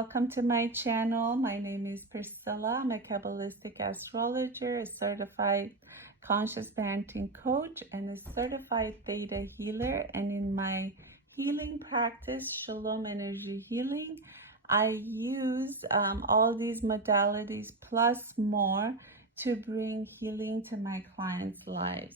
welcome to my channel. My name is Priscilla. I'm a Kabbalistic astrologer, a certified conscious parenting coach, and a certified theta healer. And in my healing practice, Shalom Energy Healing, I use all these modalities plus more to bring healing to my clients' lives.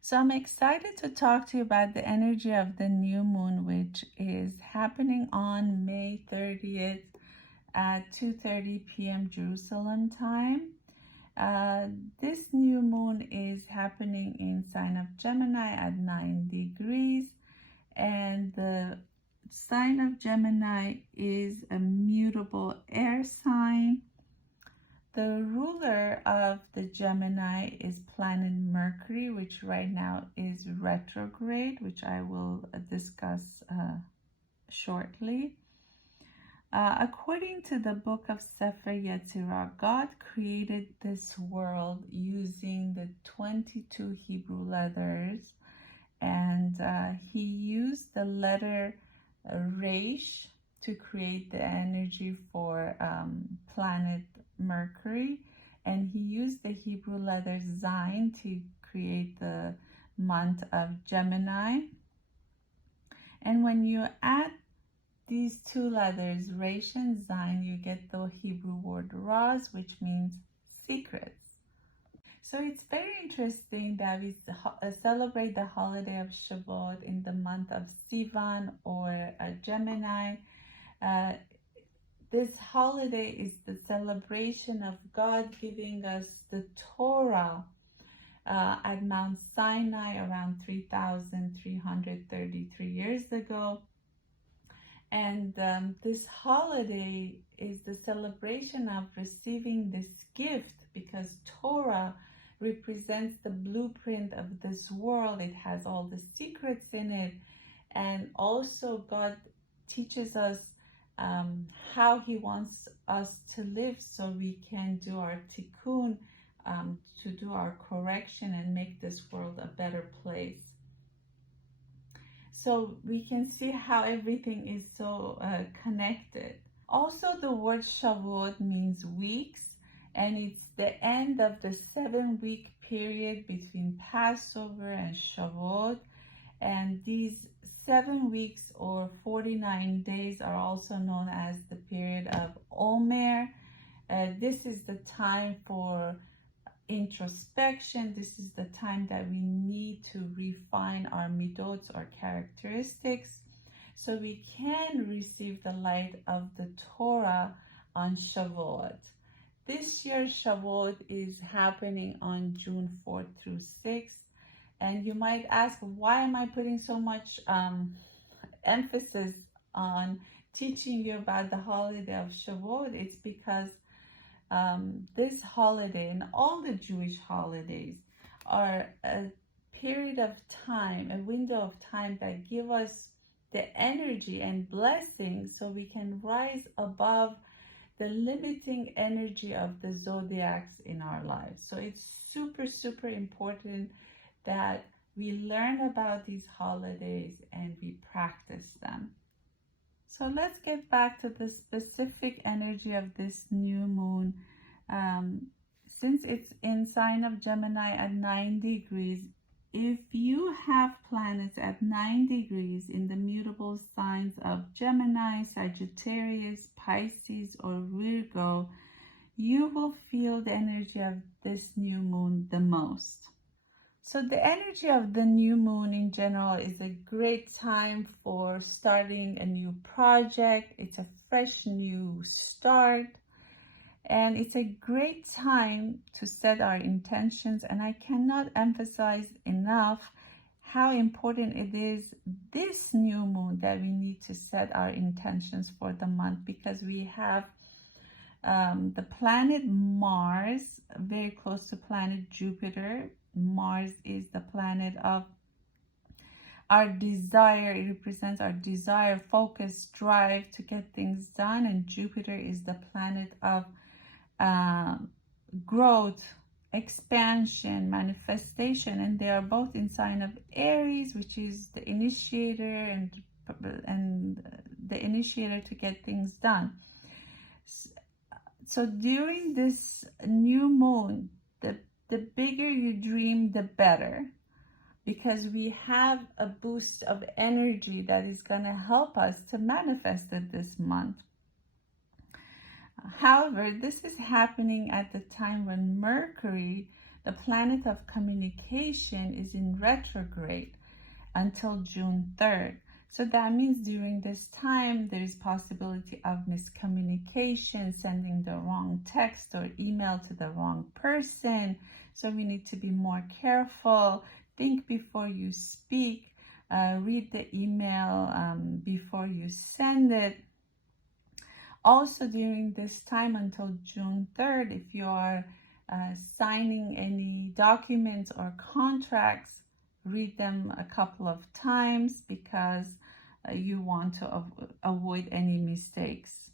So I'm excited to talk to you about the energy of the new moon, which is happening on May 30th at 2:30 p.m. Jerusalem time. This new moon is happening in sign of Gemini at 9 degrees, and the sign of Gemini is a mutable air sign. The ruler of the Gemini is planet Mercury, which right now is retrograde, which I will discuss shortly. According to the book of Sefer Yetzirah, God created this world using the 22 Hebrew letters, and he used the letter Resh to create the energy for planet Mercury, and he used the Hebrew letter Zayin to create the month of Gemini. And when you add these two letters, Resh and Zayin, you get the Hebrew word Raz, which means secrets. So it's very interesting that we celebrate the holiday of Shavuot in the month of Sivan or Gemini. This holiday is the celebration of God giving us the Torah at Mount Sinai around 3,333 years ago. And this holiday is the celebration of receiving this gift, because Torah represents the blueprint of this world. It has all the secrets in it. And also God teaches us how he wants us to live, so we can do our tikkun, to do our correction and make this world a better place. So we can see how everything is so connected. Also, the word Shavuot means weeks, and it's the end of the 7-week period between Passover and Shavuot. And these 7 weeks or 49 days are also known as the period of Omer. This is the time for introspection. This is the time that we need to refine our midot, our characteristics, so we can receive the light of the Torah on Shavuot. This year Shavuot is happening on June 4th through 6th. And you might ask, why am I putting so much emphasis on teaching you about the holiday of Shavuot? It's because this holiday and all the Jewish holidays are a period of time, a window of time that give us the energy and blessings so we can rise above the limiting energy of the zodiacs in our lives. So it's super, super important that we learn about these holidays and we practice them. So let's get back to the specific energy of this new moon. Since it's in sign of Gemini at 9 degrees, if you have planets at 9 degrees in the mutable signs of Gemini, Sagittarius, Pisces, or Virgo, you will feel the energy of this new moon the most. So the energy of the new moon in general is a great time for starting a new project. It's a fresh new start. And it's a great time to set our intentions. And I cannot emphasize enough how important it is this new moon that we need to set our intentions for the month, because we have the planet Mars very close to planet Jupiter. Mars is the planet of our desire. It represents our desire, focus, drive to get things done. And Jupiter is the planet of growth, expansion, manifestation. And they are both in sign of Aries, which is the initiator and the initiator to get things done. So during this new moon, the bigger you dream, the better, because we have a boost of energy that is going to help us to manifest it this month. However, this is happening at the time when Mercury, the planet of communication, is in retrograde until June 3rd. So that means during this time, there is possibility of miscommunication, sending the wrong text or email to the wrong person. So we need to be more careful. Think before you speak. Read the email before you send it. Also during this time until June 3rd, if you are signing any documents or contracts, read them a couple of times, because you want to avoid any mistakes.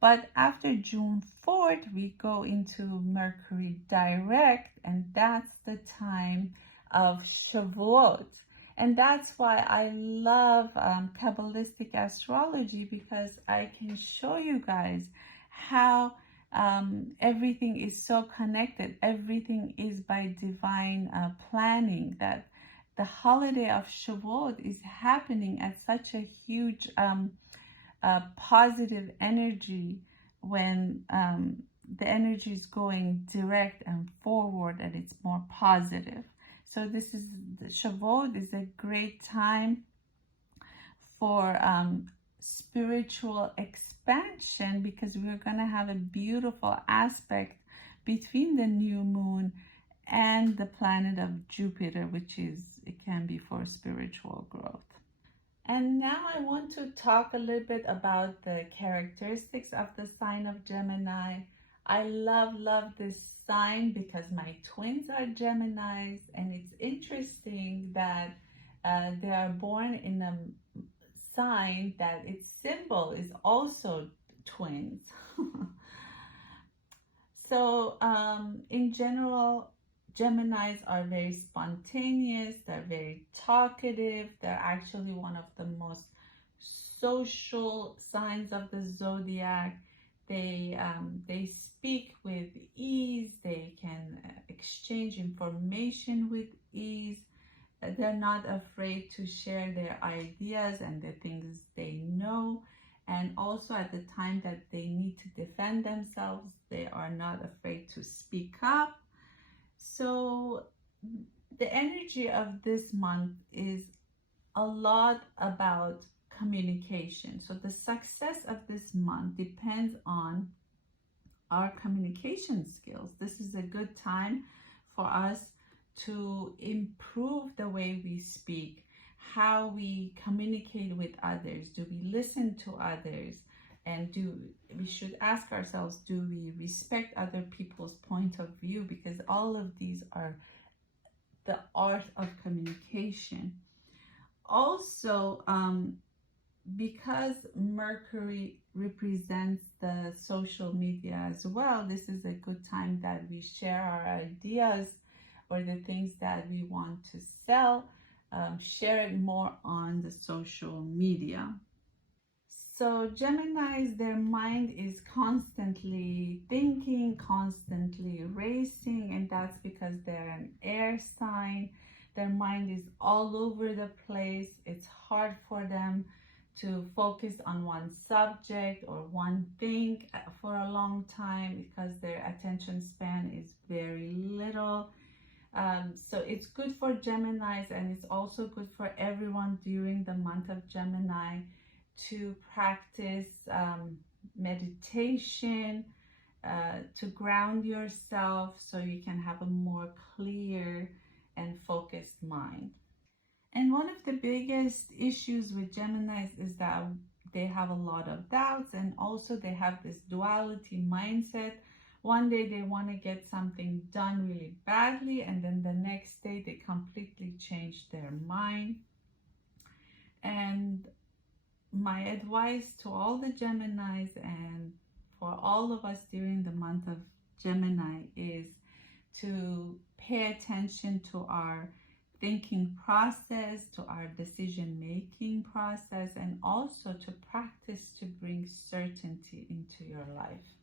But after June 4th, we go into Mercury direct, and that's the time of Shavuot. And that's why I love Kabbalistic astrology, because I can show you guys how everything is so connected. Everything is by divine planning, that the holiday of Shavuot is happening at such a huge positive energy, when the energy is going direct and forward, and it's more positive. So this is, Shavuot is a great time for spiritual expansion, because we're going to have a beautiful aspect between the new moon and the planet of Jupiter, which is, it can be for spiritual growth. And now I want to talk a little bit about the characteristics of the sign of Gemini. I love this sign because my twins are Geminis, and it's interesting that they are born in a sign that its symbol is also twins. So in general, Geminis are very spontaneous, they're very talkative, they're actually one of the most social signs of the zodiac. They speak with ease, they can exchange information with ease, they're not afraid to share their ideas and the things they know. And also at the time that they need to defend themselves, they are not afraid to speak up. So the energy of this month is a lot about communication. So the success of this month depends on our communication skills. This is a good time for us to improve the way we speak, how we communicate with others. Do we listen to others? And we should ask ourselves, do we respect other people's point of view? Because all of these are the art of communication. Also, because Mercury represents the social media as well, this is a good time that we share our ideas or the things that we want to sell, share it more on the social media. So Geminis, their mind is constantly thinking, constantly racing, and that's because they're an air sign. Their mind is all over the place. It's hard for them to focus on one subject or one thing for a long time, because their attention span is very little. So it's good for Geminis, and it's also good for everyone during the month of Gemini to practice meditation, to ground yourself so you can have a more clear and focused mind. And one of the biggest issues with Geminis is that they have a lot of doubts, and also they have this duality mindset. One day they want to get something done really badly, and then the next day they completely change their mind. And my advice to all the Geminis and for all of us during the month of Gemini is to pay attention to our thinking process, to our decision-making process, and also to practice to bring certainty into your life.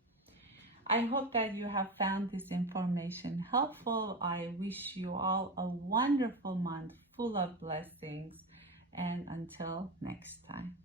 I hope that you have found this information helpful. I wish you all a wonderful month full of blessings, and until next time.